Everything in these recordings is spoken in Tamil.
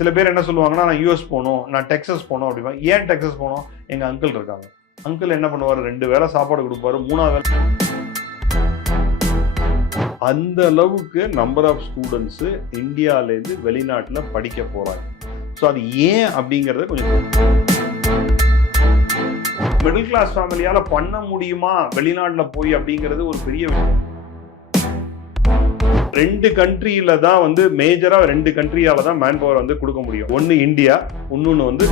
சில பேர் என்ன சொல்லுவாங்கன்னா, நான் யூஎஸ் போகணும், நான் டெக்ஸஸ் போகணும் அப்படின்னா, ஏன் டெக்ஸஸ் போகணும்? எங்க அங்கிள் இருக்காங்க. அங்கிள் என்ன பண்ணுவாரு? 2 வேளை சாப்பாடு கொடுப்பாரு, 3வது வேளை அந்த அளவுக்கு நம்பர் ஆஃப் ஸ்டூடெண்ட்ஸ் இந்தியாவிலேருந்து வெளிநாட்டில் படிக்க போறாங்க. ஸோ அது ஏன் அப்படிங்கிறத கொஞ்சம் மிடில் கிளாஸ் ஃபேமிலியால பண்ண முடியுமா வெளிநாட்டில் போய் அப்படிங்கிறது ஒரு பெரிய விஷயம். 2 கண்ட்ரியில தான் வந்து மேஜரா 2 கண்ட்ரியால தான் மேன் பவர் வந்து கொடுக்க முடியும். ஒன்னு இந்தியா, இன்னொன்னு வந்து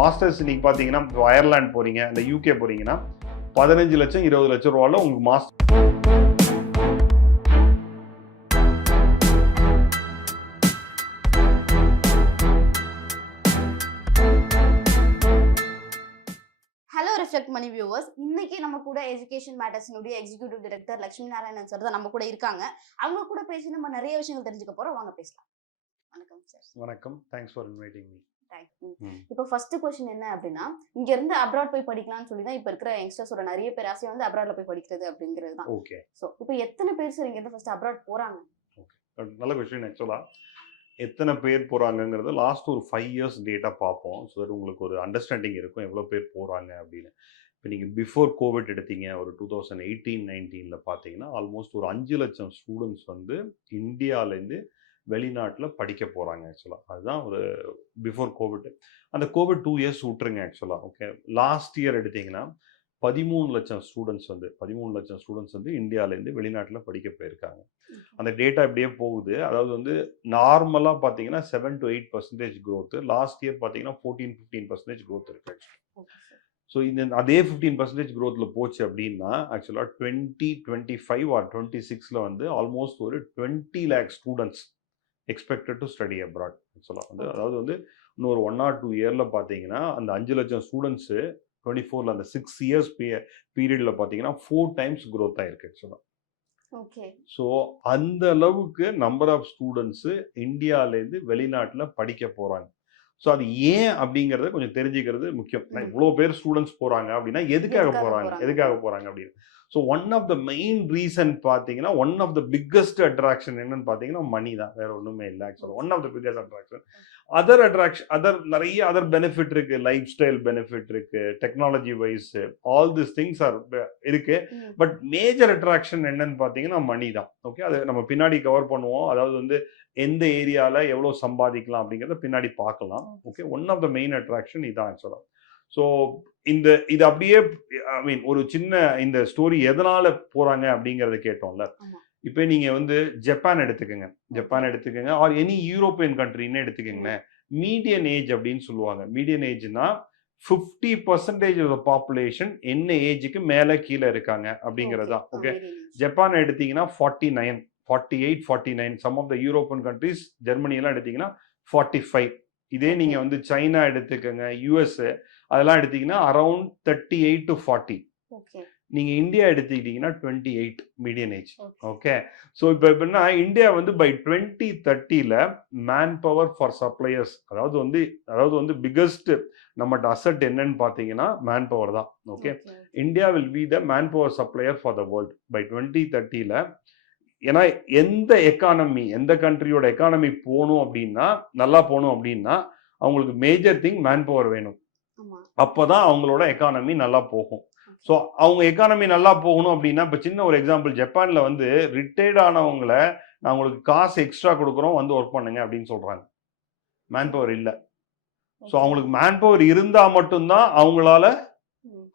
மாஸ்டர்ஸ். இன்னைக்கு பாத்தீங்கன்னா அயர்லாந்து போறீங்க, இந்த யூகே போறீங்கன்னா 15 லட்சம் 20 லட்சம் ரூபாயில உங்களுக்கு மாஸ்டர். ரெஸ்பெக்ட் மணி வியூவர்ஸ், இன்னைக்கு நம்ம கூட எஜுகேஷன் மேட்டர்ஸ்னுடைய executive director Lakshmi Narayanan sir தான் நம்ம கூட இருக்காங்க. அவங்க கூட பேசி நம்ம நிறைய விஷயங்கள் தெரிஞ்சுக்க போறோம். வாங்க பேசலாம். வணக்கம் சார். வணக்கம், தேங்க்ஸ் ஃபார் இன்வைட்டிங் மீ. இப்போ ஃபர்ஸ்ட் क्वेश्चन என்ன அப்படின்னா, இங்க இருந்து அப்ராட் போய் படிக்கலாம்னு சொல்லி தான் இப்ப இருக்கிற யங்ஸ்டர்ஸோட நிறைய பேர் ஆசை வந்து அப்ராட்ல போய் படிக்கிறது அப்படிங்கிறது தான். ஓகே. சோ இப்போ எத்தனை பேர் சார் இங்க இருந்து ஃபர்ஸ்ட் அப்ராட் போறாங்க? ஓகே, நல்ல क्वेश्चन. ஆக்சுவலா எத்தனை பேர் போறாங்கங்கிறது லாஸ்ட் ஒரு 5 இயர்ஸ் டேட்டா பார்ப்போம். ஸோ தட் உங்களுக்கு ஒரு அண்டர்ஸ்டாண்டிங் இருக்கும் எவ்வளோ பேர் போறாங்க அப்படின்னு. இப்போ நீங்கள் பிஃபோர் கோவிட் எடுத்தீங்க, ஒரு 2018-19 பார்த்தீங்கன்னா ஆல்மோஸ்ட் ஒரு 5 லட்சம் ஸ்டூடெண்ட்ஸ் வந்து இந்தியாவிலேருந்து வெளிநாட்டில் படிக்க போகிறாங்க. ஆக்சுவலாக அதுதான் ஒரு பிஃபோர் கோவிட். அந்த கோவிட் 2 இயர்ஸ் விட்டுருங்க. ஆக்சுவலாக ஓகே, லாஸ்ட் இயர் எடுத்தீங்கன்னா 13 லட்சம் ஸ்டூடெண்ட்ஸ் வந்து இந்தியாவிலேருந்து வெளிநாட்டில் படிக்க போயிருக்காங்க. அந்த டேட்டா இப்படியே போகுது. அதாவது வந்து நார்மலாக பார்த்தீங்கன்னா 7 to 8% growth. லாஸ்ட் இயர் பார்த்தீங்கன்னா 14-15% growth இருக்கு. ஸோ இந்த அதே 15% growthல போச்சு அப்படின்னா ஆக்சுவலாக 2025 or 26ல வந்து ஆல்மோஸ்ட் ஒரு 20 lakh students expected to study abroad. ஆக்சுவலாக வந்து அதாவது வந்து இன்னொரு 1 or 2 இயரில் பார்த்தீங்கன்னா அந்த 5 லட்சம் ஸ்டூடெண்ட்ஸு 24ல அந்த 6 இயர்ஸ் பீரியட்ல பார்த்தீங்கன்னா 4 times growth ஆயிருக்கு. ஆக்சுவலாக ஓகே. ஸோ அந்த அளவுக்கு நம்பர் ஆஃப் ஸ்டூடெண்ட்ஸு இந்தியாவிலேருந்து வெளிநாட்டில் படிக்க போகிறாங்க. ஸோ அது ஏன் அப்படிங்கிறத கொஞ்சம் தெரிஞ்சுக்கிறது முக்கியம். இவ்வளோ பேர் ஸ்டூடெண்ட்ஸ் போகிறாங்க அப்படின்னா எதுக்காக போகிறாங்க அப்படின்னு. So one of the main reason பார்த்தீங்கன்னா, one of the biggest attraction என்னன்னு பார்த்தீங்கன்னா மணி தான், வேற ஒன்றுமே இல்லை. ஆக்சுவலாக one of the biggest attraction. Other நிறைய அதர் பெனிஃபிட் இருக்கு, லைஃப் ஸ்டைல் பெனிஃபிட் இருக்கு, technology wise all this things are இருக்கு. பட் மேஜர் அட்ராக்ஷன் என்னன்னு பார்த்தீங்கன்னா மணி தான். ஓகே, அது நம்ம பின்னாடி கவர் பண்ணுவோம். அதாவது வந்து எந்த ஏரியாவில் எவ்வளோ சம்பாதிக்கலாம் அப்படிங்கிறத பின்னாடி பார்க்கலாம். Okay, one of the main attraction இதான் ஆக்சுவலாக. ஸோ இது அப்படியே ஐ மீன் ஒரு சின்ன இந்த ஸ்டோரி எதனால போறாங்க அப்படிங்கறத கேட்டோம்ல. இப்போ நீங்க வந்து ஜப்பான் எடுத்துக்கங்க ஆர் எனி யூரோப்பியன் கண்ட்ரின்னு எடுத்துக்கங்களேன். மீடியன் ஏஜ் அப்படின்னு சொல்லுவாங்க. மீடியன் ஏஜ்னா 50% ஆஃப் த பாப்புலேஷன் என்ன ஏஜுக்கு மேல கீழே இருக்காங்க அப்படிங்கறதா. ஓகே, ஜப்பான் எடுத்தீங்கன்னா 49, 48, 49. Some of the European countries, Germany எல்லாம் எடுத்தீங்கன்னா 45. இதே நீங்க வந்து சைனா எடுத்துக்கங்க, யூஎஸ் அதெல்லாம் எடுத்தீங்கன்னா அரௌண்ட் 38 to 40. நீங்க இந்தியா எடுத்துக்கிட்டீங்கன்னா 28 மீடியன் ஏஜ். ஓகே, ஸோ இப்போ எப்படின்னா இந்தியா வந்து பை 2030ல மேன் பவர் ஃபார் சப்ளையர்ஸ், அதாவது வந்து பிகஸ்ட் நம்மகிட்ட அசட் என்னன்னு பார்த்தீங்கன்னா மேன் பவர் தான். Okay, India will be the manpower supplier for the world by 2030ல. ஏன்னா எந்த கண்ட்ரியோட எக்கானமி நல்லா போகணும் அப்படின்னா அவங்களுக்கு மேஜர் திங் மேன் பவர் வேணும். அப்போதான் அவங்களோட எக்கானமி நல்லா போகும். ஸோ அவங்க எக்கானமி நல்லா போகணும் அப்படின்னா, இப்போ சின்ன ஒரு எக்ஸாம்பிள், ஜப்பான்ல வந்து ரிட்டையர்ட் ஆனவங்களை நான் உங்களுக்கு காசு எக்ஸ்ட்ரா கொடுக்குறோம் வந்து ஒர்க் பண்ணுங்க அப்படின்னு சொல்றாங்க. மேன் பவர் இல்லை. ஸோ அவங்களுக்கு மேன் பவர் இருந்தா மட்டும்தான்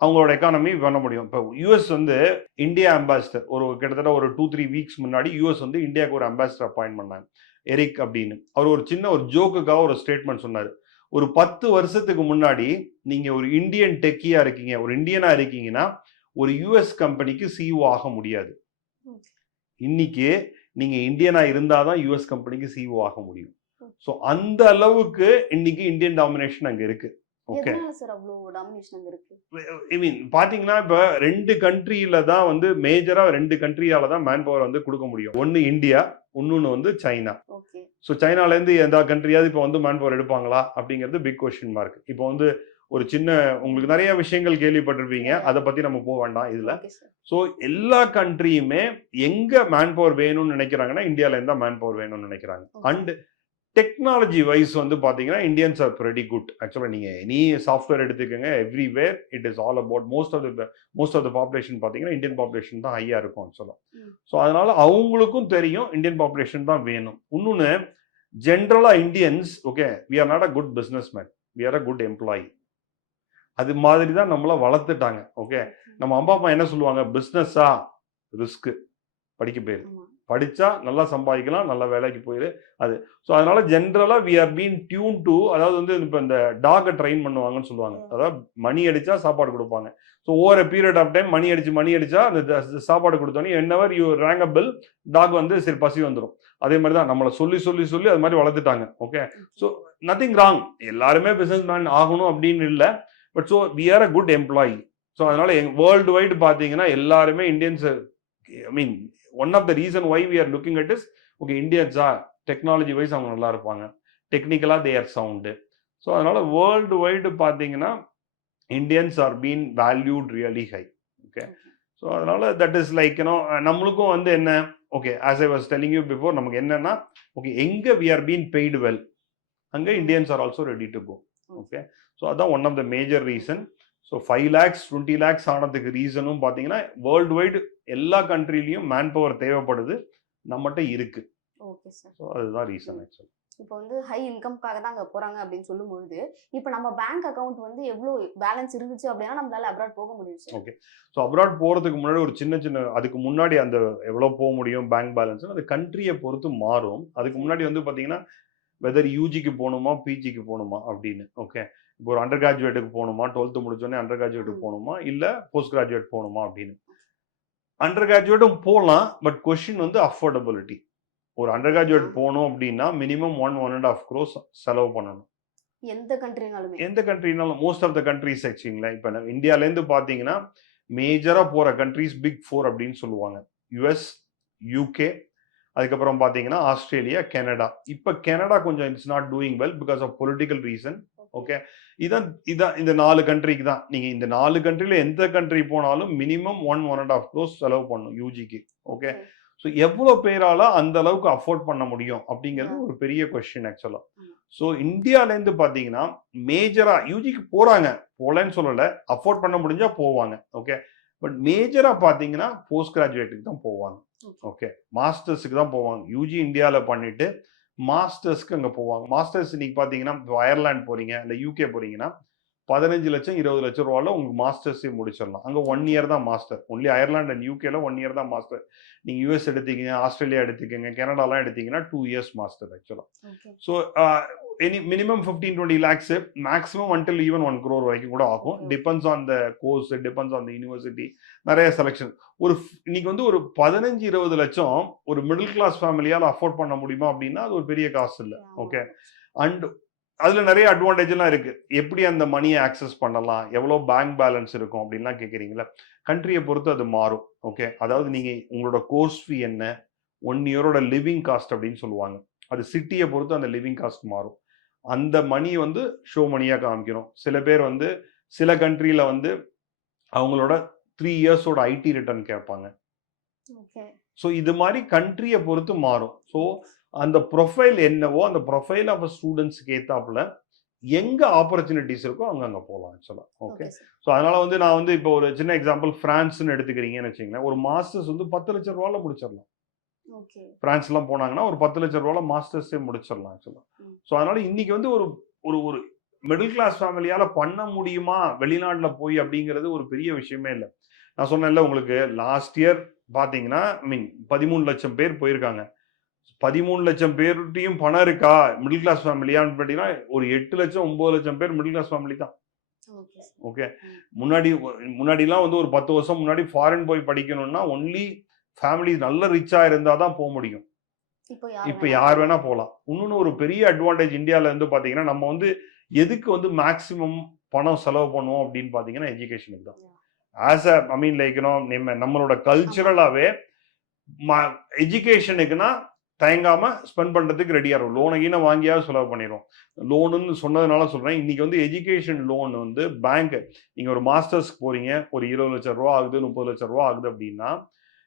அவங்களோட எக்கானமி பண்ண முடியும். இப்போ யூஎஸ் வந்து இந்தியா அம்பாசிடர் கிட்டத்தட்ட ஒரு 2-3 வீக்ஸ் முன்னாடி யூஎஸ் வந்து இந்தியாவுக்கு ஒரு அம்பாசிடர் அப்பாயிண்ட் பண்ணாங்க, எரிக் அப்படின்னு. அவர் ஒரு சின்ன ஒரு ஜோக்குக்காக ஒரு ஸ்டேட்மெண்ட் சொன்னார். ஒரு 10 வருஷத்துக்கு முன்னாடி நீங்க ஒரு இந்தியன் டெக்கியா இருக்கீங்க, ஒரு இந்தியனா இருக்கீங்கன்னா ஒரு யூஎஸ் கம்பெனிக்கு சிஇஓ ஆக முடியாது. இன்னைக்கு நீங்க இந்தியனா இருந்தாதான் யூஎஸ் கம்பெனிக்கு சிஇஓ ஆக முடியும். ஸோ அந்த அளவுக்கு இன்னைக்கு இந்தியன் டாமினேஷன் அங்க இருக்கு. ஓகே சார், அவ்வளவு டாமினேஷன் அங்க இருக்கு. ஐ மீன் பாத்தீங்கன்னா இப்ப 2 கண்ட்ரியில தான் வந்து மேஜரா 2 கண்ட்ரியால தான் மேன் பவர் வந்து கொடுக்க முடியும். ஒன்னு இந்தியா, இன்னொன்னு வந்து சைனா. ஸோ சைனால இருந்து எந்த கண்ட்ரியாவது இப்போ வந்து மேன் பவர் எடுப்பாங்களா அப்படிங்கிறது பிக் கொஸ்டின் மார்க். இப்போ வந்து ஒரு சின்ன உங்களுக்கு நிறைய விஷயங்கள் கேள்விப்பட்டிருப்பீங்க, அதை பத்தி நம்ம போக வேண்டாம் இதுல. ஸோ எல்லா கண்ட்ரியுமே எங்க மேன் பவர் வேணும்னு நினைக்கிறாங்கன்னா இந்தியால இருந்தா மேன் பவர் வேணும்னு நினைக்கிறாங்க. அண்ட் டெக்னாலஜி வைஸ் வந்து பார்த்தீங்கன்னா இந்தியன்ஸ் ஆர் வெரி குட். ஆக்சுவலாக நீங்கள் எனி சாஃப்ட்வேர் எடுத்துக்கோங்க, everywhere it is all about most of the population பார்த்தீங்கன்னா இந்தியன் பாப்புலேஷன் தான் ஹையாக இருக்கும் ஆக்சுவலாக. ஸோ அதனால அவங்களுக்கும் தெரியும் இந்தியன் பாப்புலேஷன் தான் வேணும். இன்னொன்று ஜென்ரலாக Indians okay we are not a good business man, we are a good employee. அது மாதிரி தான் நம்மள வளர்த்துட்டாங்க. ஓகே நம்ம அம்மா அப்பா என்ன சொல்லுவாங்க, பிஸ்னஸா ரிஸ்க்கு, படிக்க போயிரு, படிச்சா நல்லா சம்பாதிக்கலாம், நல்ல வேலைக்கு போயிரு. அது ஸோ அதனால ஜென்ரலா we are been tuned to, அதாவது வந்து இப்போ இந்த டாகை ட்ரெயின் பண்ணுவாங்கன்னு சொல்லுவாங்க. அதாவது மணி அடிச்சா சாப்பாடு கொடுப்பாங்க. So over period of time மணி அடிச்சா அந்த சாப்பாடு கொடுத்தோன்னே whenever you rang a bell, dog வந்து சரி பசி வந்துடும். அதே மாதிரி தான் நம்மளை சொல்லி அது மாதிரி வளர்த்துட்டாங்க. ஓகே ஸோ நத்திங் ராங், எல்லாருமே பிசினஸ் மேன் ஆகணும் அப்படின்னு இல்லை. But so we are a good employee. So அதனால வேர்ல்டு வைடு பார்த்தீங்கன்னா எல்லாருமே Indians, I mean one of the reason why we are looking at is okay இந்தியன்ஸா டெக்னாலஜி வைஸ் அவங்க நல்லா இருப்பாங்க, டெக்னிக்கலாக தே ஆர் சவுண்டு. ஸோ அதனால வேர்ல்டு வைடு பார்த்தீங்கன்னா Indians are been valued really high. Okay so அதனால தட் இஸ் லைக் யூனோ நம்மளுக்கும் வந்து என்ன okay as I was telling you before, நமக்கு என்னன்னா ஓகே எங்கே we are been paid well, அங்கே Indians are also ready to go. Okay so அதான் one of the major reason. So 5 lakhs 20 lakhs ஆனதுக்கு ரீசனும் பார்த்தீங்கன்னா வேர்ல்டு வைடு எல்லா கண்ட்ரிலையும் மேன் பவர் தேவைப்படுது, நம்மகிட்ட இருக்கு. Okay sir. ஸோ அதுதான் ரீசன் ஆக்சுவலி. இப்போ வந்து ஹை இன்கம்காக தான் அங்கே போகிறாங்க அப்படின்னு சொல்லும்பொழுது இப்போ நம்ம பேங்க் அக்கௌண்ட் வந்து எவ்வளோ பேலன்ஸ் இருந்துச்சு அப்படின்னா நம்மளால அப்ராட் போக முடியும் சார். ஓகே ஸோ அப்ராட் போகிறதுக்கு முன்னாடி ஒரு சின்ன அதுக்கு முன்னாடி அந்த எவ்வளோ போக முடியும் பேங்க் பேலன்ஸ் அது கண்ட்ரியை பொறுத்து மாறும். அதுக்கு முன்னாடி வந்து பார்த்தீங்கன்னா வெதர் யூஜிக்கு போகணுமா பிஜிக்கு போகணுமா அப்படின்னு. ஓகே இப்போ ஒரு அண்டர் கிராஜுவேட்டுக்கு போகணுமா, 12th முடிச்சோடனே அண்டர் கிராஜுவேட்டுக்கு போகணுமா இல்லை போஸ்ட் கிராஜுவேட் போகணுமா அப்படின்னு. அண்டர் கிராஜுவேட்டும் போகலாம், பட் கொஸ்டின் வந்து அஃபோர்டபிலிட்டி. ஒரு அண்டர் கிராஜுவேட் போகணும் அப்படின்னா மினிமம் 1.5 crores செலவு பண்ணணும். எந்த கண்ட்ரினாலும் மோஸ்ட் ஆஃப் த கண்ட்ரிஸ் வச்சுங்களேன். இப்போ இந்தியாவிலேருந்து பார்த்தீங்கன்னா மேஜராக போகிற கண்ட்ரிஸ் பிக் 4 அப்படின்னு சொல்லுவாங்க. யுஎஸ், யூகே, அதுக்கப்புறம் பார்த்தீங்கன்னா ஆஸ்திரேலியா, கனடா. இப்போ கனடா கொஞ்சம் it's not doing well because of political reason. Okay இதான் இந்த 4 கண்ட்ரிக்கு தான். நீங்கள் இந்த 4 கண்ட்ரியில் எந்த கண்ட்ரி போனாலும் மினிமம் 1.5 crores செலவு பண்ணணும் யூஜிக்கு. ஓகே ஸோ எவ்வளோ பேரால அந்த அளவுக்கு அஃபோர்ட் பண்ண முடியும் அப்படிங்கிறது ஒரு பெரிய கொஸ்டின் ஆக்சுவலாக. ஸோ இந்தியாவிலேருந்து பார்த்தீங்கன்னா மேஜராக யூஜிக்கு போகிறாங்க, போகலன்னு சொல்லலை, அஃபோர்ட் பண்ண முடிஞ்சால் போவாங்க. ஓகே பட் மேஜராக பார்த்தீங்கன்னா போஸ்ட் கிராஜுவேட்டுக்கு தான் போவாங்க. ஓகே மாஸ்டர்ஸுக்கு தான் போவாங்க. யூஜி இந்தியாவில் பண்ணிட்டு மாஸ்டர்ஸ்க்கு அங்கே போவாங்க. மாஸ்டர்ஸ் இன்னைக்கு பார்த்தீங்கன்னா இப்போ அயர்லாந்து போகிறீங்க இல்லை யூகே போகிறீங்கன்னா 15 லட்சம் 20 லட்சம் ரூபாவில் உங்களுக்கு மாஸ்டர்ஸே முடிச்சிடலாம். அங்கே 1 year தான் மாஸ்டர். ஒன்லி அயர்லாந்து அண்ட் யூகேல 1 year தான் மாஸ்டர். நீங்கள் யூஎஸ் எடுத்தீங்க, ஆஸ்திரேலியா எடுத்துக்கங்க, கனடாலாம் எடுத்தீங்கன்னா 2 years மாஸ்டர் ஆக்சுவலாக. So minimum 15-20 lakhs maximum until even 1 crore வரைக்கும் கூட ஆகும். Depends on the course, depends on the university, நிறைய செலெக்ஷன். இன்னைக்கு வந்து ஒரு 15-20 லட்சம் ஒரு மிடில் கிளாஸ் ஃபேமிலியால் அஃபோர்ட் பண்ண முடியுமா அப்படின்னா அது ஒரு பெரிய காசு இல்லை. ஓகே அண்ட் அதில் நிறைய அட்வான்டேஜ்லாம் இருக்குது. எப்படி அந்த மணியை ஆக்சஸ் பண்ணலாம், எவ்வளோ பேங்க் பேலன்ஸ் இருக்கும் அப்படின்லாம் கேட்குறீங்களா. கண்ட்ரியை பொறுத்து அது மாறும். ஓகே அதாவது நீங்கள் உங்களோட கோர்ஸ் ஃபீ என்ன, 1 year லிவிங் காஸ்ட் அப்படின்னு சொல்லுவாங்க. அது சிட்டியை பொறுத்து அந்த லிவிங் காஸ்ட் மாறும். அந்த மணி வந்து ஷோ மணியாக காமிக்கணும். சில பேர் வந்து சில கண்ட்ரியில் வந்து அவங்களோட 3 years ஐடி ரிட்டர்ன் கேட்பாங்க. ஸோ இது மாதிரி கண்ட்ரியை பொறுத்து மாறும். ஸோ அந்த ப்ரொஃபைல் என்னவோ அந்த ப்ரொஃபைல் ஆஃப் ஸ்டூடெண்ட்ஸ்க்கு ஏற்றாப்புல எங்கே ஆப்பர்ச்சுனிட்டிஸ் இருக்கோ அங்கே போகலாம் ஆக்சுவலாக. ஓகே ஸோ அதனால வந்து நான் வந்து இப்போ ஒரு சின்ன எக்ஸாம்பிள் ஃப்ரான்ஸ்னு எடுத்துக்கிறீங்கன்னு வச்சுங்களேன். ஒரு மாஸ்டர்ஸ் வந்து 10 லட்சம் ரூபாயில் முடிச்சிடலாம். பிரான்ஸ்லாம் போனாங்கன்னா ஒரு 10 லட்சம் ரூபாயில் மாஸ்டர்ஸே முடிச்சிடலாம் ஆக்சுவலாக. ஸோ அதனால இன்னைக்கு வந்து ஒரு ஒரு மிடில் கிளாஸ் ஃபேமிலியால் பண்ண முடியுமா வெளிநாட்டில் போய் அப்படிங்கிறது ஒரு பெரிய விஷயமே இல்லை. நான் சொன்னேன்ல உங்களுக்கு லாஸ்ட் இயர் பார்த்தீங்கன்னா ஐ மீன் 13 லட்சம் பேர் போயிருக்காங்க. 13 லட்சம் பேர்கிட்டையும் பணம் இருக்கா மிடில் கிளாஸ் ஃபேமிலியான்னு பார்த்தீங்கன்னா ஒரு 8 லட்சம் 9 லட்சம் பேர் மிடில் கிளாஸ் ஃபேமிலி தான். ஓகே முன்னாடிலாம் வந்து ஒரு 10 வருஷம் முன்னாடி ஃபாரின் போய் படிக்கணும்னா ஒன்லி ஃபேமிலி நல்ல ரிச்சா இருந்தா தான் போக முடியும். இப்போ யார் வேணா போகலாம். இன்னொன்று ஒரு பெரிய அட்வான்டேஜ் இந்தியாவில் இருந்து பார்த்தீங்கன்னா நம்ம வந்து எதுக்கு வந்து மேக்சிமம் பணம் செலவு பண்ணுவோம் அப்படின்னு பார்த்தீங்கன்னா எஜுகேஷனுக்கு தான். As a I mean like நம்மளோட கல்ச்சுரலாகவே எஜுகேஷனுக்குன்னா தயங்காம ஸ்பெண்ட் பண்றதுக்கு ரெடியா இருக்கும். லோனை கீழே வாங்கியாவது செலவு பண்ணிடும். லோனுன்னு சொன்னதுனால சொல்றேன். இன்னைக்கு வந்து எஜுகேஷன் லோன் வந்து பேங்க், நீங்க ஒரு மாஸ்டர்ஸ்க்கு போறீங்க, ஒரு 20 லட்சம் ரூபா ஆகுது, 30 லட்சம் ரூபா ஆகுது அப்படின்னா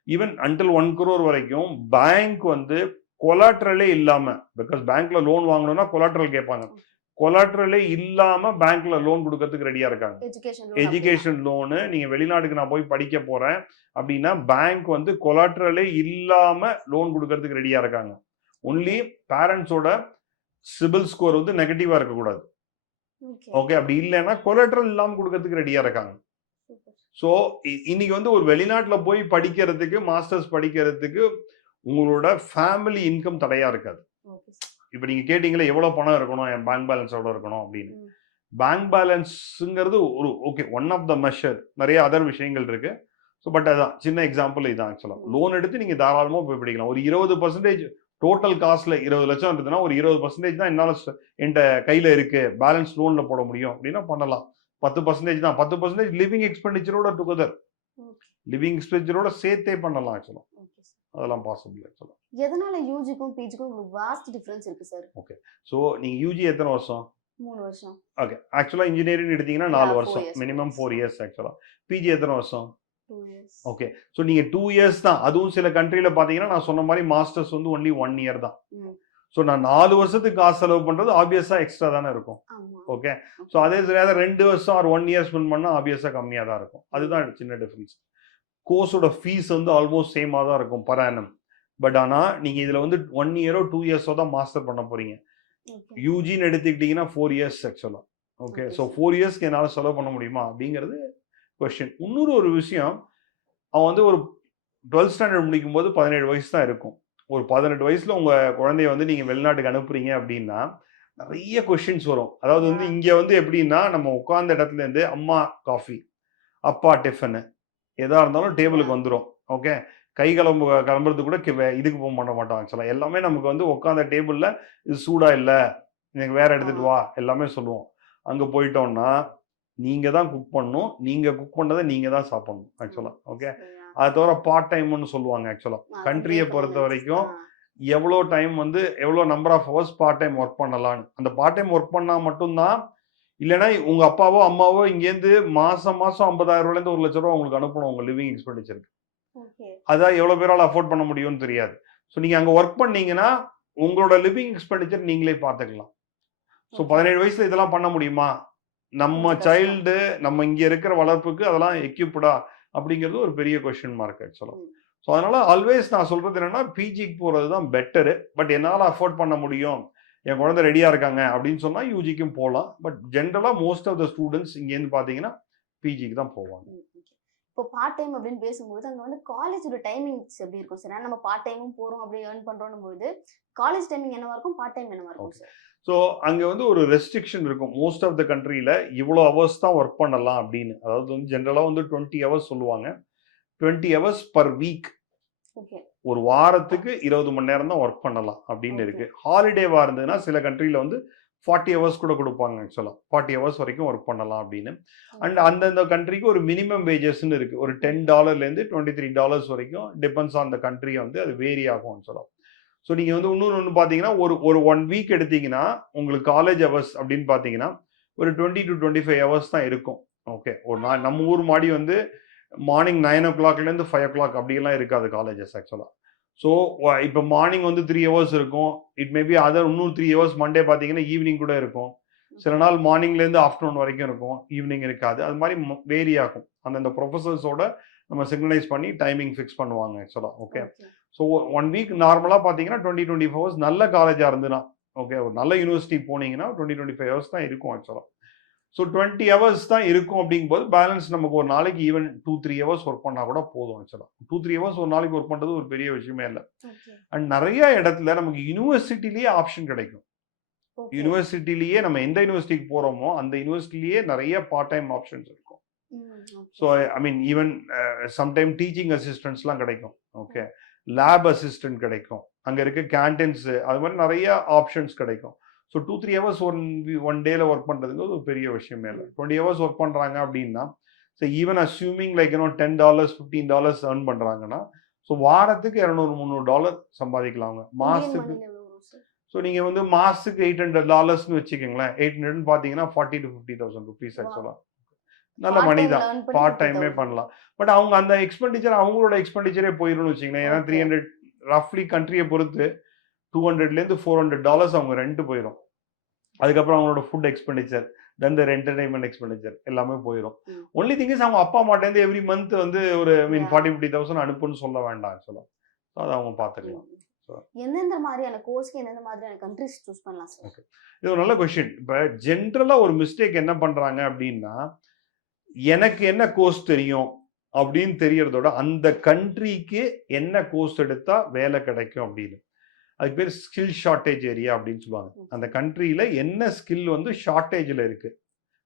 ஈவன் அன்டில் 1 crore வரைக்கும் பேங்க் வந்து கொலாட்ரலே இல்லாம, பிகாஸ் பேங்க்ல லோன் வாங்கணும்னா கொலாட்ரல் கேட்பாங்க. கொலாட்ரலே இல்லாம பேங்க்ல லோன் கொடுக்கறதுக்கு ரெடியா இருக்காங்க. எஜுகேஷன் லோனு நீங்க வெளிநாட்டுக்கு நான் போய் படிக்க போறேன் அப்படின்னா பேங்க் வந்து கொலாட்ரலே இல்லாம லோன் கொடுக்கறதுக்கு ரெடியா இருக்காங்க. ஒன்லி பேரண்ட்ஸோட சிபில் ஸ்கோர் வந்து நெகட்டிவா இருக்கக்கூடாது. ஓகே, அப்படி இல்லைன்னா கொலாட்ரல் இல்லாம கொடுக்கறதுக்கு ரெடியா இருக்காங்க. ஸோ இன்னைக்கு வந்து ஒரு வெளிநாட்டுல போய் படிக்கிறதுக்கு, மாஸ்டர்ஸ் படிக்கிறதுக்கு உங்களோட ஃபேமிலி இன்கம் தடையா இருக்காது. இப்போ நீங்க கேட்டீங்களா எவ்வளவு பணம் இருக்கணும், என் பேங்க் பேலன்ஸ் எவ்வளவு இருக்கணும் அப்படின்னு. பேங்க் பேலன்ஸ்ங்கிறது ஒரு okay one of the measure. நிறைய அதர் விஷயங்கள் இருக்கு. ஸோ பட் அதான் சின்ன எக்ஸாம்பிள் இதான். ஆக்சுவலா லோன் எடுத்து நீங்க தாராளமா போய் படிக்கலாம். ஒரு 20% டோட்டல் காஸ்ட்ல 20 லட்சம் இருந்ததுன்னா ஒரு 20% தான் என்னால என்கிட்ட கையில இருக்கு, பேலன்ஸ் லோன்ல போட முடியும் அப்படின்னா பண்ணலாம். 10% தான். 10% லிவிங் எக்ஸ்பெண்டிச்சரோட டுகெதர், லிவிங் எக்ஸ்பெண்டிச்சரோட சேர்த்தே பண்ணலாம். ஆக்சுவலா அதெல்லாம் பாசிபிள். ஆக்சுவலா எதனால யூஜிக்கும் பிஜிக்கும் வாஸ்ட் டிஃபரன்ஸ் இருக்கு சார்? ஓகே, ஸோ நீங்க யூஜி எத்தனை வருஷம்? 3 வருஷம். ஓகே, ஆக்சுவலா இன்ஜினியரிங் எடுத்தீங்கன்னா 4 வருஷம், மினிமம் 4 இயர்ஸ். ஆக்சுவலா பிஜி எத்தனை வருஷம்? 2 இயர்ஸ். ஓகே, ஸோ நீங்க 2 இயர்ஸ் தான். அதுவும் சில கண்ட்ரில பாத்தீங்கன்னா நான் சொன்ன மாதிரி மாஸ்டர்ஸ் வந்து ஒன்லி 1 இயர் தான். ஸோ நான் 4 வருஷத்துக்கு காசு செலவு பண்றது ஆப்வியஸா எக்ஸ்ட்ரா தானே இருக்கும். ஓகே, ஸோ அதே சரியாக 2 வருஷம் ஆர் 1 இயர் ஸ்பெண்ட் பண்ணா ஆப்வியஸா கம்மியா தான் இருக்கும். அதுதான் சின்ன டிஃபரன்ஸ். கோர்ஸோட ஃபீஸ் வந்து ஆல்மோஸ்ட் சேமா தான் இருக்கும் பர் ஆனம். பட் ஆனா நீங்க இதுல வந்து 1 இயரோ 2 இயர்ஸோ தான் மாஸ்டர் பண்ண போறீங்க. யூஜின்னு எடுத்துக்கிட்டீங்கன்னா 4 இயர்ஸ் ஆக்சுவலா. ஓகே, ஸோ 4 இயர்ஸ்க்கு என்னால செலவு பண்ண முடியுமா அப்படிங்கிறது கொஸ்டின். இன்னொரு ஒரு விஷயம், அவன் வந்து ஒரு 12th ஸ்டாண்டர்ட் முடிக்கும் போது 17 வயசு தான் இருக்கும். ஒரு 18 வயசுல உங்க குழந்தைய வந்து நீங்க வெளிநாட்டுக்கு அனுப்புறீங்க அப்படின்னா நிறைய கொஸ்டின்ஸ் வரும். அதாவது வந்து இங்க வந்து எப்படின்னா நம்ம உட்கார்ந்த இடத்துல இருந்து அம்மா காஃபி, அப்பா டிஃபனு, எதா இருந்தாலும் டேபிளுக்கு வந்துடும். ஓகே, கை கிளம்புறது கூட இதுக்கு போக பண்ண மாட்டோம். ஆக்சுவலா எல்லாமே நமக்கு வந்து உட்காந்த டேபிள்ல இது சூடா இல்லை, எனக்கு வேற எடுத்துட்டு வா எல்லாமே சொல்லுவோம். அங்க போயிட்டோம்னா நீங்க தான் குக் பண்ணணும், நீங்க குக் பண்ணதை நீங்க தான் சாப்பிடணும். ஆக்சுவலா ஓகே, அது தவிர பார்ட் டைம்னு சொல்லுவாங்க. ஆக்சுவலா கண்ட்ரியை பொறுத்த வரைக்கும் எவ்வளோ டைம் வந்து எவ்வளோ number of hours part time work பண்ணலான்னு, அந்த பார்ட் டைம் ஒர்க் பண்ணா மட்டும்தான். இல்லைன்னா உங்க அப்பாவோ அம்மாவோ இங்கேருந்து மாசம் 50,000 ரூபாயிலேருந்து 1 லட்ச ரூபா உங்களுக்கு அனுப்பணும் உங்க லிவிங் எக்ஸ்பெண்டிச்சருக்கு. அதான் எவ்வளவு பேரால அஃபோர்ட் பண்ண முடியும்னு தெரியாது. ஸோ நீங்க அங்க ஒர்க் பண்ணீங்கன்னா உங்களோட லிவிங் எக்ஸ்பெண்டிச்சர் நீங்களே பார்த்துக்கலாம். ஸோ 17 வயசுல இதெல்லாம் பண்ண முடியுமா? நம்ம சைல்டு நம்ம இங்க இருக்கிற வளர்ப்புக்கு அதெல்லாம் எக்யூப்டா அப்படிங்கிறது ஒரு பெரிய கொஸ்டின் மார்க் ஆக்சுவலா. ஸோ அதனால ஆல்வேஸ் நான் சொல்றது என்னன்னா பிஜிக்கு போறது தான் பெட்டரு. பட் என்னால் அஃபோர்ட் பண்ண முடியும், என் குழந்தை ரெடியா இருக்காங்க அப்படின்னு சொன்னா யூஜிக்கும் போகலாம். பட் ஜென்ரலா மோஸ்ட் ஆஃப் த ஸ்டூடெண்ட்ஸ் இங்கேருந்து பாத்தீங்கன்னா பிஜிக்கு தான் போவாங்க. இப்போ பார்ட் டைம் அப்படின்னு பேசும்போது அங்கே வந்து காலேஜோட டைமிங்ஸ் எப்படி இருக்கும் சார்? நம்ம பார்ட் டைமும் போகிறோம் அப்படி ஏர்ன் பண்ணுறோம் போது காலேஜ் டைமிங் என்னவா இருக்கும், பார்ட் டைம் என்னவா இருக்கும் சார்? ஸோ அங்கே வந்து ஒரு ரெஸ்ட்ரிக்ஷன் இருக்கும். மோஸ்ட் ஆஃப் த கண்ட்ரியில் இவ்வளோ ஹவர்ஸ் தான் ஒர்க் பண்ணலாம் அப்படின்னு. அதாவது வந்து ஜென்ரலாக வந்து 20 ஹவர்ஸ் சொல்லுவாங்க. 20 ஹவர்ஸ் பர் வீக். ஒரு வாரத்துக்கு 20 மணி நேரம் தான் ஒர்க் பண்ணலாம் அப்படின்னு இருக்கு. ஹாலிடேவா இருந்ததுன்னா சில கண்ட்ரியில் வந்து 40 ஹவர்ஸ் கூட கொடுப்பாங்க. ஆக்சுவலாக 40 ஹவர்ஸ் வரைக்கும் ஒர்க் பண்ணலாம் அப்படின்னு. அண்ட் அந்தந்த கண்ட்ரிக்கு ஒரு மினிமம் வேஜஸ்ன்னு இருக்கு. ஒரு $10 $23 வரைக்கும் டிபெண்ட்ஸ் ஆன் த கண்ட்ரி வந்து அது வேரி ஆகும் ஆக்சுவலாக. ஸோ நீங்கள் வந்து இன்னொன்று பார்த்தீங்கன்னா ஒரு 1 வீக் எடுத்தீங்கன்னா உங்களுக்கு காலேஜ் ஹவர்ஸ் அப்படின்னு பார்த்தீங்கன்னா ஒரு 20 to 25 ஹவர்ஸ் தான் இருக்கும். ஓகே, ஒரு நம்ம ஊர் மாடி வந்து மார்னிங் 9 o'clockலேருந்து 5 o'clock அப்படியெல்லாம் இருக்காது காலேஜஸ் ஆக்சுவலாக. ஸோ இப்போ மார்னிங் வந்து 3 ஹவர்ஸ் இருக்கும். இட் மேபி அதர் இன்னும் 3 ஹவர்ஸ் மண்டே பார்த்தீங்கன்னா ஈவினிங் கூட இருக்கும். சில நாள் மார்னிங்லேருந்து ஆஃப்டர்நூன் வரைக்கும் இருக்கும், ஈவினிங் இருக்காது. அது மாதிரி வேரி ஆகும். அந்தந்த ப்ரொஃபஸர்ஸோட நம்ம சிக்னலைஸ் பண்ணி டைமிங் ஃபிக்ஸ் பண்ணுவாங்க ஆக்சுவலாக. ஓகே, ஸோ 1 வீக் நார்மலாக பார்த்தீங்கன்னா 20-25 ஹவர்ஸ் நல்ல காலேஜாக இருந்துன்னா. ஓகே, ஒரு நல்ல யூனிவர்சிட்டி போனீங்கன்னா 20-25 ஹவர்ஸ் தான் இருக்கும் ஆக்சுவலாக. ஸோ 20 ஹவர்ஸ் தான் இருக்கும் அப்படிங்கும்போது பேலன்ஸ் நமக்கு ஒரு நாளைக்கு ஈவன் 2-3 ஹவர்ஸ் ஒர்க் பண்ணால் கூட போதும் ஆக்சுவலாக. 2-3 ஹவர்ஸ் ஒரு நாளைக்கு ஒர்க் பண்ணுறது ஒரு பெரிய விஷயமே இல்லை. அண்ட் நிறைய இடத்துல நமக்கு யூனிவர்சிட்டிலேயே ஆப்ஷன் கிடைக்கும். யூனிவர்சிட்டிலேயே நம்ம எந்த யூனிவர்சிட்டிக்கு போகிறோமோ அந்த யூனிவர்சிட்டிலேயே நிறைய பார்ட் டைம் ஆப்ஷன்ஸ் இருக்கும். So I mean even sometime teaching அசிஸ்டன்ட்ஸ்லாம் கிடைக்கும். ஓகே, லேப் அசிஸ்டன்ட் கிடைக்கும், அங்கே இருக்க கேன்டீன்ஸ், அது மாதிரி நிறைய ஆப்ஷன்ஸ் கிடைக்கும். ஸோ 2-3 ஹவர்ஸ் ஒன் டேல ஒர்க் பண்ணுறதுக்கு ஒரு பெரிய விஷயமே இல்லை. 20 ஹவர்ஸ் ஒர்க் பண்ணுறாங்க அப்படின்னா so even assuming like $10 $15 earn பண்ணுறாங்கன்னா ஸோ வாரத்துக்கு $200-300 சம்பாதிக்கலாங்க மாதத்துக்கு. ஸோ நீங்கள் வந்து மாதத்துக்கு $800 வச்சுக்கோங்களேன். 800 பார்த்தீங்கன்னா 40,000 to 50,000 rupees ஆக்சுவலாக நல்ல மணி தான். பார்ட் டைமே பண்ணலாம். பட் அவங்க அந்த எக்ஸ்பெண்டிச்சர் அவங்களோட எக்ஸ்பெண்டிச்சரே போயிடும்னு வச்சுக்கோங்களேன். ஏன்னா 300 ரஃப்லி கண்ட்ரியை பொறுத்து $200 $400 அவங்க ரெண்ட் போயிடும். அதுக்கப்புறம் அவங்களோட ஃபுட் எக்ஸ்பெண்டிச்சர், தென் த என்டர்டைன்மெண்ட் எக்ஸ்பெண்டிச்சர் எல்லாமே போயிடும். ஒன்லி திங் இஸ் அவங்க அப்பா அம்மாட்டேருந்து எவ்ரி மந்த் வந்து ஒரு Yeah. 40,000-50,000 அனுப்புன்னு சொல்ல வேண்டாம் ஆக்சுவலா. ஸோ அதை அவங்க பார்த்துக்கலாம். எந்தெந்த மாதிரியான கோர்ஸ்க்கு எந்தெந்த மாதிரியான கண்ட்ரிஸ் சூஸ் பண்ணலாம் சார்? ஓகே, இது ஒரு நல்ல கொஸ்டின். இப்போ ஜென்ரலா ஒரு மிஸ்டேக் என்ன பண்றாங்க அப்படின்னா, எனக்கு என்ன கோர்ஸ் தெரியும் அப்படின்னு தெரியறதோட அந்த கண்ட்ரிக்கு என்ன கோர்ஸ் எடுத்தா வேலை கிடைக்கும் அப்படின்னு. அதுக்கு பேர் ஸ்கில் ஷார்ட்டேஜ் ஏரியா அப்படின்னு சொல்லுவாங்க. அந்த கண்ட்ரியில என்ன ஸ்கில் வந்து ஷார்ட்டேஜில் இருக்கு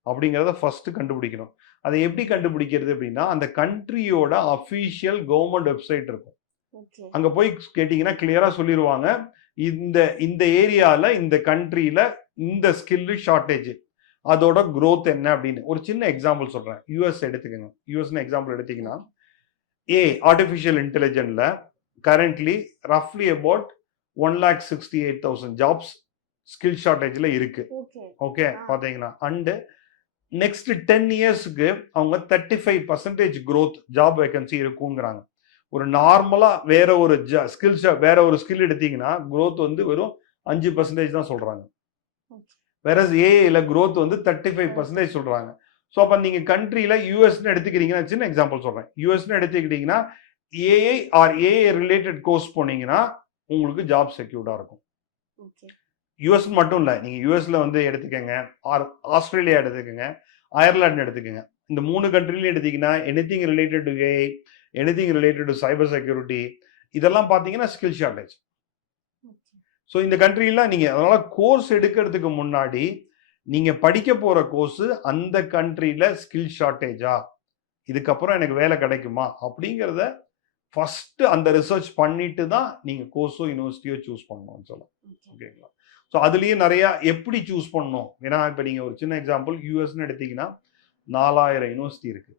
அப்படிங்கிறத ஃபர்ஸ்ட் கண்டுபிடிக்கணும். அதை எப்படி கண்டுபிடிக்கிறது அப்படின்னா, அந்த கண்ட்ரியோட அஃபீஷியல் கவர்மெண்ட் வெப்சைட் இருக்கும். அங்க போய் கேட்டீங்கன்னா கிளியரா சொல்லிடுவாங்க, இந்த இந்த ஏரியால இந்த கண்ட்ரியில இந்த ஸ்கில் ஷார்ட்டேஜ், அதோட growth என்ன அப்படின்னு. ஒரு சின்ன எக்ஸாம்பிள் சொல்றேன். யூஎஸ் எடுத்துக்கங்க. யூஎஸ்னு எக்ஸாம்பிள் எடுத்தீங்கன்னா, ஆர்டிஃபிஷியல் இன்டெலிஜென்ட்ல கரண்ட்லி ரஃப்லி அபவுட் 1,68,000 ஜாப்ஸ் ஸ்கில் ஷார்ட்டேஜ்ல இருக்கு. ஓகே, பாத்தீங்கன்னா அண்ட் நெக்ஸ்ட் 10 இயர்ஸ்க்கு அவங்க 35% growth ஜாப் வேகன்சி இருக்குங்கிறாங்க. ஒரு நார்மலா வேற ஒரு வேற ஒரு ஸ்கில் எடுத்தீங்கன்னா growth வந்து வெறும் 5% தான் சொல்றாங்க. வேற ஏஐல growth வந்து 35% சொல்றாங்க. ஸோ அப்ப நீங்க கண்ட்ரியில யூஎஸ்ன்னு எடுத்துக்கிறீங்கன்னா, சின்ன எக்ஸாம்பிள் சொல்றேன், யூஎஸ்ன்னு எடுத்துக்கிட்டீங்கன்னா AI or AI related course போனீங்கன்னா உங்களுக்கு ஜாப் செக்யூர்டா இருக்கும். யூஎஸ் மட்டும் இல்ல, நீங்க யூஎஸ்ல வந்து எடுத்துக்கங்க, ஆஸ்திரேலியா எடுத்துக்கங்க, அயர்லாந்து எடுத்துக்கங்க. இந்த 3 கண்ட்ரிலையும் எடுத்தீங்கன்னா anything related to AI, anything related to cyber security, இதெல்லாம் பார்த்தீங்கன்னா ஸ்கில் ஷார்ட்டேஜ். ஸோ இந்த கண்ட்ரிலாம் நீங்க அதனால கோர்ஸ் எடுக்கிறதுக்கு முன்னாடி நீங்க படிக்க போற கோர்ஸ் அந்த கண்ட்ரியில ஸ்கில் ஷார்ட்டேஜா, இதுக்கப்புறம் எனக்கு வேலை கிடைக்குமா அப்படிங்கிறத ஃபர்ஸ்ட் அந்த ரிசர்ச் பண்ணிட்டு தான் நீங்க கோர்ஸோ யூனிவர்சிட்டியோ சூஸ் பண்ணணும்னு சொல்லலாம். ஓகேங்களா? ஸோ அதுலயும் நிறைய எப்படி சூஸ் பண்ணணும். ஏன்னா இப்போ நீங்க ஒரு சின்ன எக்ஸாம்பிள் யூஎஸ்ன்னு எடுத்தீங்கன்னா 4000 யூனிவர்சிட்டி இருக்கு.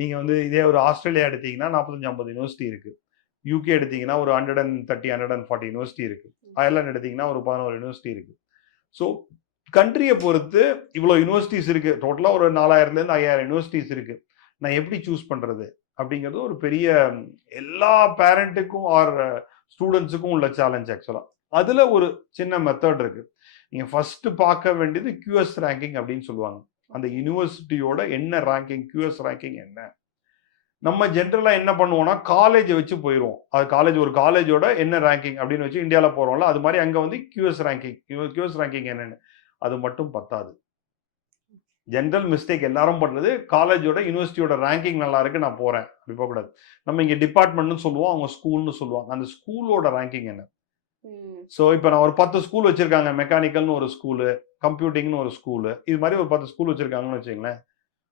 நீங்க வந்து இதே ஒரு ஆஸ்திரேலியா எடுத்தீங்கன்னா 45-50 யூனிவர்சிட்டி இருக்கு. யூகே எடுத்தீங்கன்னா ஒரு 130-140 யூனிவர்சிட்டி இருக்கு. அயர்லாந்து எடுத்தீங்கன்னா ஒரு 11 யூனிவர்சிட்டி இருக்கு. ஸோ கண்ட்ரியை பொறுத்து இவ்வளோ யூனிவர்சிட்டிஸ் இருக்கு. டோட்டலாக ஒரு 4000-5000 யூனிவர்சிட்டிஸ் இருக்கு. நான் எப்படி சூஸ் பண்றது அப்படிங்கிறது ஒரு பெரிய எல்லா பேரண்ட்டுக்கும் ஆர் ஸ்டூடெண்ட்ஸுக்கும் உள்ள சேலஞ்ச் ஆக்சுவலா. அதுல ஒரு சின்ன மெத்தட் இருக்கு. நீங்க ஃபர்ஸ்ட் பார்க்க வேண்டியது QS ரேங்கிங் அப்படின்னு சொல்லுவாங்க. அந்த யூனிவர்சிட்டியோட என்ன ரேங்கிங், QS ரேங்கிங் என்ன. நம்ம ஜென்ரலா என்ன பண்ணுவோம்னா காலேஜை வச்சு போயிடுவோம். அது ஒரு காலேஜோட என்ன ரேங்கிங் அப்படின்னு வச்சு இந்தியாவில் போறோம்ல, அது மாதிரி அங்க வந்து QS ரேங்கிங் என்னன்னு. அது மட்டும் பத்தாது. ஜென்ரல் மிஸ்டேக் எல்லாரும் பண்றது, காலேஜோட யூனிவர்சிட்டியோட ரேங்கிங் நல்லா இருக்கு நான் போறேன், அப்படி போகக்கூடாது. நம்ம இங்க டிபார்ட்மெண்ட்னு சொல்லுவோம், அவங்க ஸ்கூல்னு சொல்லுவாங்க. அந்த ஸ்கூலோட ரேங்கிங் என்ன. ஸோ இப்போ நான் ஒரு 10 ஸ்கூல் வச்சிருக்காங்க, மெக்கானிக்கல்னு ஒரு ஸ்கூலு, கம்ப்யூட்டிங்னு ஒரு ஸ்கூலு, இது மாதிரி ஒரு 10 ஸ்கூல் வச்சிருக்காங்கன்னு வச்சுங்களேன்.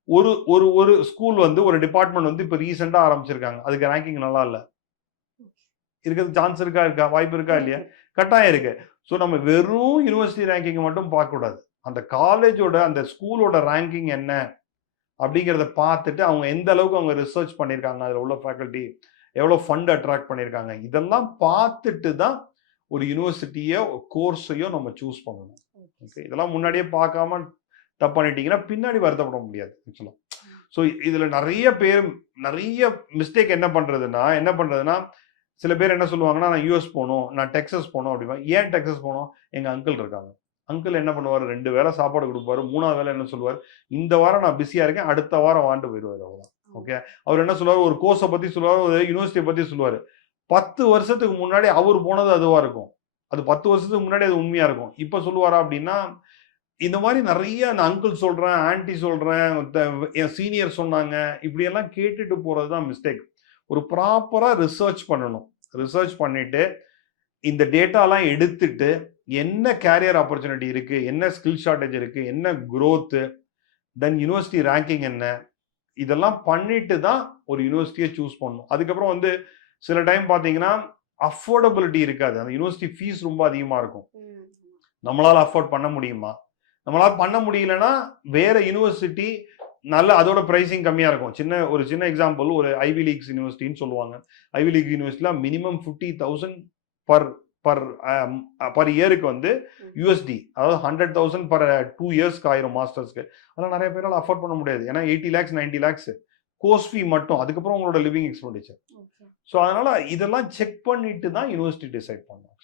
ஒரு ஒரு ஒரு ஸ்கூல் வந்து ஒரு டிபார்ட்மெண்ட் வந்து இப்போ ரீசெண்டாக ஆரம்பிச்சிருக்காங்க, அதுக்கு ரேங்கிங் நல்லா இல்லை. இருக்கிறது சான்ஸ் இருக்கா, வாய்ப்பு இருக்கா இல்லையா? கட்டாயம் இருக்கு. ஸோ நம்ம வெறும் யூனிவர்சிட்டி ரேங்கிங் மட்டும் பார்க்கக்கூடாது. அந்த காலேஜோட அந்த ஸ்கூலோட ரேங்கிங் என்ன அப்படிங்கிறத பார்த்துட்டு அவங்க எந்த அளவுக்கு அவங்க ரிசர்ச் பண்ணியிருக்காங்க, அதில் உள்ள ஃபேக்கல்ட்டி எவ்வளோ ஃபண்ட் அட்ராக்ட் பண்ணியிருக்காங்க, இதெல்லாம் பார்த்துட்டு தான் ஒரு யூனிவர்சிட்டியோ கோர்ஸையோ நம்ம சூஸ் பண்ணணும். ஓகே, இதெல்லாம் முன்னாடியே பார்க்காம தப்பு பண்ணிட்டீங்கன்னா பின்னாடி வருத்தப்பட முடியாது ஆக்சுவலாக. ஸோ இதில் நிறைய மிஸ்டேக் என்ன பண்ணுறதுன்னா சில பேர் என்ன சொல்லுவாங்கன்னா, நான் யூஎஸ் போகணும், நான் டெக்ஸஸ் போகணும் அப்படின்னா. ஏன் டெக்ஸஸ் போகணும்? எங்கள் அங்கிள் இருக்காங்க. அங்கிள் என்ன பண்ணுவார், 2 வேளை சாப்பாடு கொடுப்பாரு, 3ஆவது வேலை என்ன சொல்லுவார், இந்த வாரம் நான் பிஸியாக இருக்கேன், அடுத்த வாரம் வாண்டு போயிடுவார். அவ்வளோதான். ஓகே, அவர் என்ன சொல்லுவார், ஒரு கோர்ஸை பற்றி சொல்லுவார், ஒரு யூனிவர்சிட்டியை பற்றி சொல்லுவார். 10 வருஷத்துக்கு முன்னாடி அவர் போனது அதுவாக இருக்கும். அது 10 வருஷத்துக்கு முன்னாடி அது உண்மையாக இருக்கும். இப்போ சொல்லுவாரா அப்படின்னா, இந்த மாதிரி நிறைய நான் அங்கிள் சொல்கிறேன், ஆன்டி சொல்கிறேன், என் சீனியர் சொன்னாங்க, இப்படியெல்லாம் கேட்டுட்டு போகிறது தான் மிஸ்டேக். ஒரு ப்ராப்பராக ரிசர்ச் பண்ணணும். ரிசர்ச் பண்ணிட்டு இந்த டேட்டாலாம் எடுத்துட்டு என்ன கேரியர் ஆப்பர்ச்சுனிட்டி இருக்கு, என்ன ஸ்கில் ஷார்ட்டேஜ் இருக்கு, என்ன growth, தென் யூனிவர்சிட்டி ரேங்கிங் என்ன, இதெல்லாம் பண்ணிட்டு தான் ஒரு யூனிவர்சிட்டியை சூஸ் பண்ணணும். அதுக்கப்புறம் வந்து சில டைம் பார்த்தீங்கன்னா அஃபோர்டபிலிட்டி இருக்காது. அந்த யூனிவர்சிட்டி ஃபீஸ் ரொம்ப அதிகமாக இருக்கும். நம்மளால அஃபோர்ட் பண்ண முடியுமா? நம்மளால பண்ண முடியலன்னா வேற யூனிவர்சிட்டி நல்ல அதோட பிரைசிங் கம்மியாக இருக்கும். ஒரு சின்ன எக்ஸாம்பிள், ஒரு ஐவி லீக்ஸ் யூனிவர்சிட்டின்னு சொல்லுவாங்க. ஐவி லீக் யூனிவர்சிட்டியில் மினிமம் 50,000 பர் இயருக்கு வந்து USD, அதாவது 100,000 பர் 2 இயர்ஸ்க்கு ஆயிரும் மாஸ்டர்ஸ்க்கு. அதெல்லாம் நிறைய பேரால் அஃபோர்ட் பண்ண முடியாது. ஏன்னா 80 lakhs 90 lakhs கோர்ஸ் ஃபீ மட்டும், அதுக்கப்புறம் உங்களோட லிவிங் எக்ஸ்பெண்டிச்சர். ஸோ அதனால இதெல்லாம் செக் பண்ணிட்டு தான் யூனிவர்சிட்டி டிசைட் பண்ணணும்.